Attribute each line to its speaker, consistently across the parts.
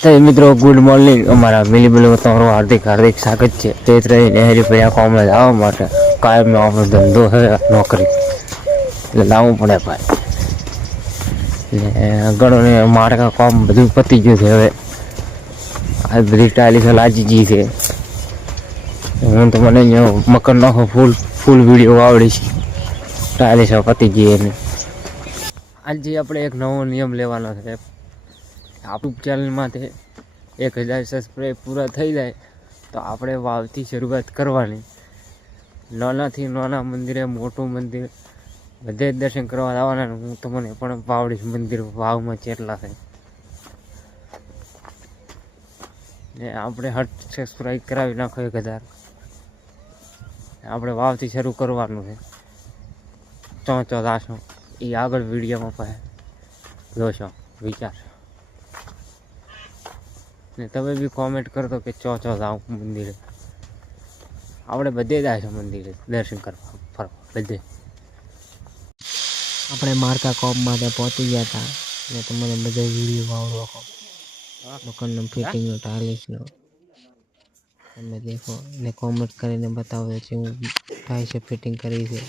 Speaker 1: મિત્રો good morning અમારા મિલી બિલો તમારું હાર્દિક હાર્દિક સ્વાગત છે. ચૈત્ર નહેરી ભર્યા કોમમાં જવા માટે. કાયમનો આપણો ધંધો છે, નોકરી. એટલે લાવવું પડે ભાઈ. ને ગણો ને કોમ બધું પતી ગયું છે હવે. આ બધી ટાઈલીસો લાજી ગઈ છે. હું તો મને મકર નાખો ફૂલ ફૂલ વીડિયો આવડી છે ટાઈલીસો પતી ગઈ એને. આજે આપણે એક નવો નિયમ લેવાનો છે યુટ્યુબ ચેનલમાંથી એક હજાર સબસ્ક્રાઈબ પૂરા થઈ જાય, તો આપણે વાવથી શરૂઆત કરવાની. નાનાથી નાના મંદિરે, મોટું મંદિર, બધે જ દર્શન કરવા આવવાના હું તમને પણ વાવડીશ મંદિર વાવમાં ચેટલા થાય ને આપણે હટ સબસ્ક્રાઈબ કરાવી નાખો એક હજાર. આપણે વાવથી શરૂ કરવાનું છે. ચો ચો દાસો એ આગળ વિડીયોમાં પાસે જોશો વિચાર ને તમે બી કોમેન્ટ કરતો કે ચો ચો જાઓ મંદિરે. આપણે બધે જાય છે મંદિરે, દર્શન કરવા, ફરવા, બધે.
Speaker 2: આપણે માર્કા કોપ માટે પહોંચી ગયા હતા. ને તમને બધા વીડિયો વાવડો કહો મકાનનું ફિટિંગનું ટાઇલ્સનો તમે દેખો ને કોમેન્ટ કરીને બતાવો છે હું થાય છે ફિટિંગ કરી છે.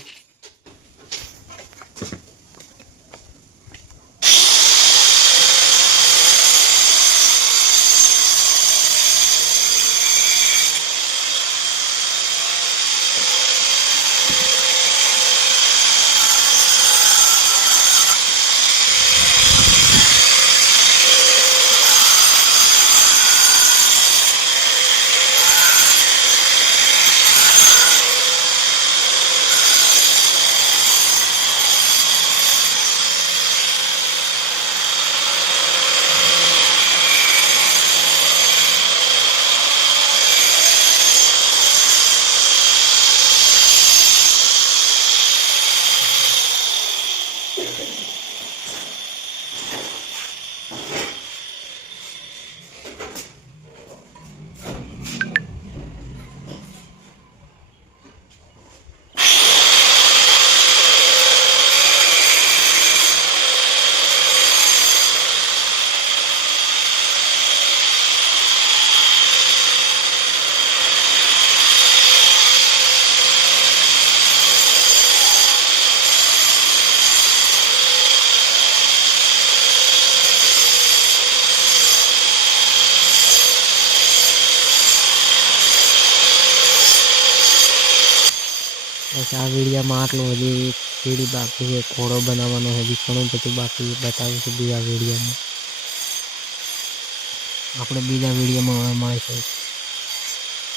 Speaker 2: Thank you. બસ આ વિડીયામાં આટલું હજી સીડી બાકી છે. ઘોડો બનાવવાનો હજી ઘણું બધું બાકી બતાવીશું બીજા વિડીયામાં. આપણે બીજા વિડીયોમાં હવે મળીશું.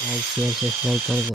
Speaker 2: લાઈક શેર સબસ્ક્રાઈબ કરજો.